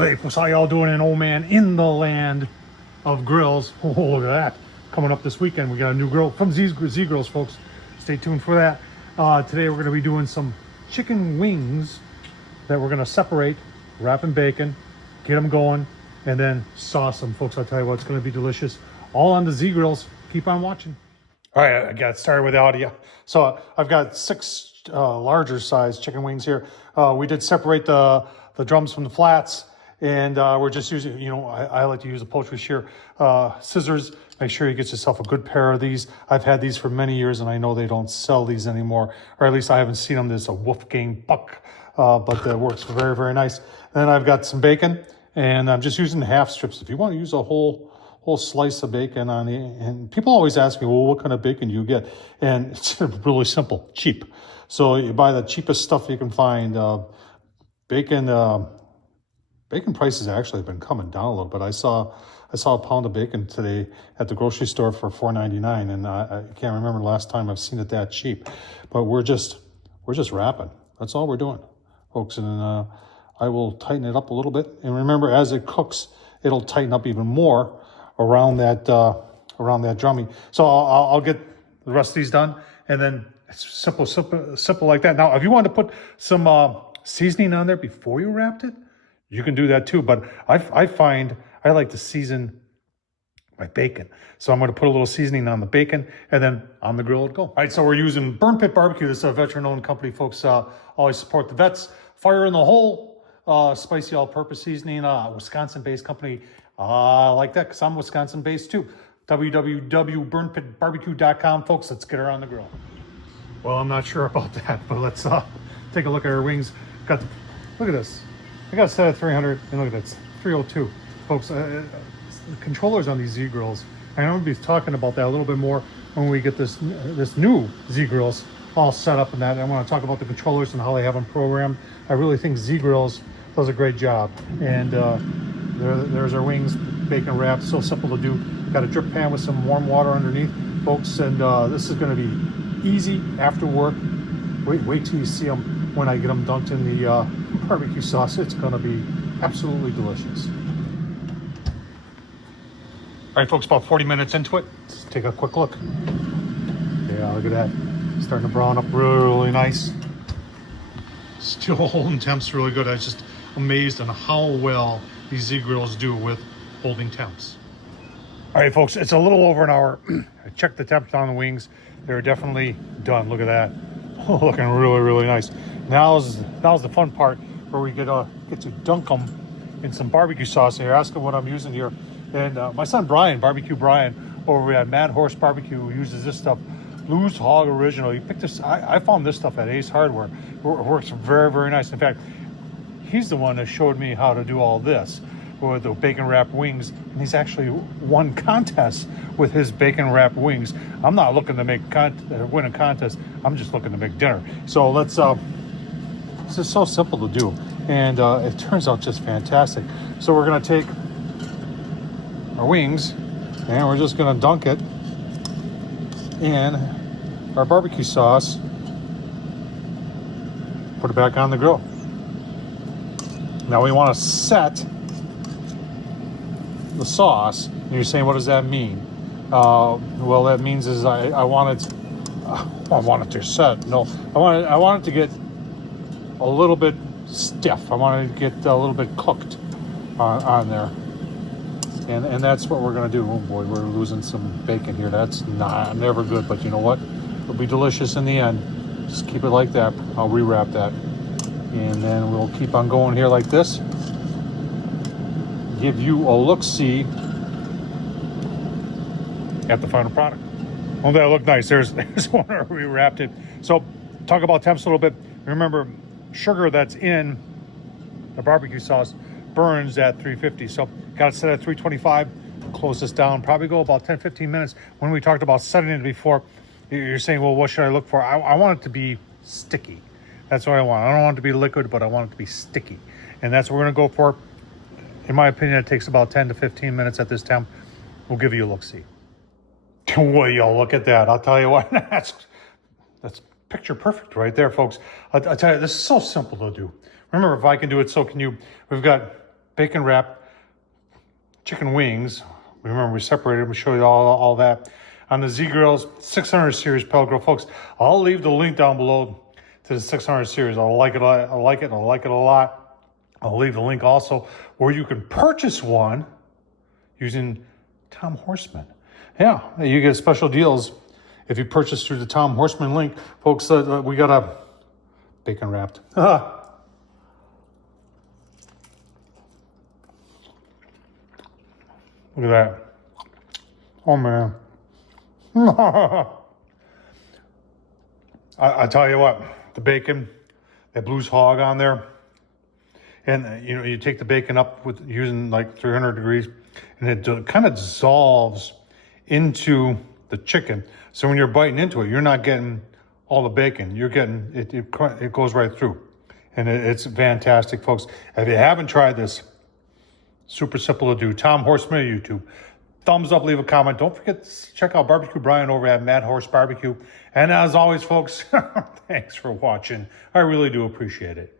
Hey, folks, how y'all doing? An old man in the land of grills. Oh, look at that. Coming up this weekend, we got a new grill from Z Grills, folks. Stay tuned for that. Today we're going to be doing some chicken wings that we're going to separate, wrap in bacon, get them going, and then sauce them, folks. I'll tell you what, it's going to be delicious. All on the Z Grills. Keep on watching. All right, I got started with the audio. So I've got 6 larger size chicken wings here. We did separate the drums from the flats, and we're just using, I like to use a poultry shear, scissors. Make sure you get yourself a good pair of these. I've had these for many years, and I know they don't sell these anymore, or at least I haven't seen them. There's a Wolfgang Puck, but it works very, very nice. And then I've got some bacon, and I'm just using half strips. If you want to use a whole slice of bacon on it, and people always ask me, well, what kind of bacon do you get? And it's really simple, cheap. So you buy the cheapest stuff you can find. Bacon prices actually have been coming down a little bit. I saw a pound of bacon today at the grocery store for $4.99, and I can't remember the last time I've seen it that cheap. But we're just wrapping. That's all we're doing, folks. And I will tighten it up a little bit. And remember, as it cooks, it'll tighten up even more around that drumming. So I'll get the rest of these done, and then it's simple like that. Now, if you want to put some seasoning on there before you wrapped it, you can do that too. But I find I like to season my bacon. So I'm going to put a little seasoning on the bacon, and then on the grill it go. All right, so we're using Burn Pit BBQ. This is a veteran-owned company, folks. Always support the vets. Fire in the hole, spicy all-purpose seasoning, Wisconsin-based company. I like that because I'm Wisconsin-based too. www.burnpitbbq.com, folks. Let's get her on the grill. Well, I'm not sure about that, but let's take a look at our wings. Look at this. I got it set at 300, and look at that, it's 302. Folks, the controllers on these Z Grills, I'm going to be talking about that a little bit more when we get this new Z Grills all set up and that. I want to talk about the controllers and how they have them programmed. I really think Z Grills does a great job. And there's our wings, bacon wrapped, so simple to do. Got a drip pan with some warm water underneath, folks, and this is going to be easy after work. Wait till you see them when I get them dunked in the barbecue sauce. It's going to be absolutely delicious. All right, folks, about 40 minutes into it. Let's take a quick look. Yeah, look at that. Starting to brown up really nice. Still holding temps really good. I was just amazed on how well these Z Grills do with holding temps. All right, folks, it's a little over an hour. I checked the temperature on the wings. They're definitely done. Look at that. Oh, looking really, really nice. Now's the fun part where we get to dunk them in some barbecue sauce. And you're asking what I'm using here. And my son Brian, Barbecue Brian, over at Mad Horse Barbecue, who uses this stuff, Blues Hog Original. He picked this. I found this stuff at Ace Hardware. It works very, very nice. In fact, he's the one that showed me how to do all this with the bacon wrapped wings, and he's actually won contests with his bacon wrapped wings. I'm not looking to win a contest. I'm just looking to make dinner. So let's. This is so simple to do, and it turns out just fantastic. So we're gonna take our wings, and we're just gonna dunk it in our barbecue sauce. Put it back on the grill. Now we want to set the sauce. And you're saying, what does that mean? Well, that means is I want it to set. No, I want it to get a little bit stiff. I want it to get a little bit cooked on there. And that's what we're going to do. Oh boy, we're losing some bacon here. That's never good, but you know what? It'll be delicious in the end. Just keep it like that. I'll rewrap that. And then we'll keep on going here like this. Give you a look-see at the final product. Oh, that looked nice. There's one where we wrapped it. So talk about temps a little bit. Remember, sugar that's in the barbecue sauce burns at 350. So got it set at 325. Close this down. Probably go about 10-15 minutes. When we talked about setting it before, you're saying, well, what should I look for? I want it to be sticky. That's what I want. I don't want it to be liquid, but I want it to be sticky. And that's what we're going to go for. In my opinion, it takes about 10 to 15 minutes at this temp. We'll give you a look-see. Well, y'all, look at that. I'll tell you what, that's picture perfect right there, folks. I'll tell you, this is so simple to do. Remember, if I can do it, so can you. We've got bacon wrapped chicken wings. Remember, we separated. We show you all that on the Z Grills 600 series pellet grill, folks. I'll leave the link down below to the 600 series. I like it. I like it a lot. I'll leave the link also where you can purchase one using Tom Horsman. Yeah, you get special deals if you purchase through the Tom Horsman link, folks. We got a bacon wrapped. Look at that. Oh, man. I tell you what, the bacon, that Blues Hog on there, and you know, you take the bacon up with using like 300 degrees, and it kind of dissolves into the chicken. So when you're biting into it, you're not getting all the bacon. You're getting, it goes right through. And it's fantastic, folks. If you haven't tried this, super simple to do. Tom Horsman, YouTube. Thumbs up, leave a comment. Don't forget to check out Barbecue Brian over at Mad Horse Barbecue. And as always, folks, thanks for watching. I really do appreciate it.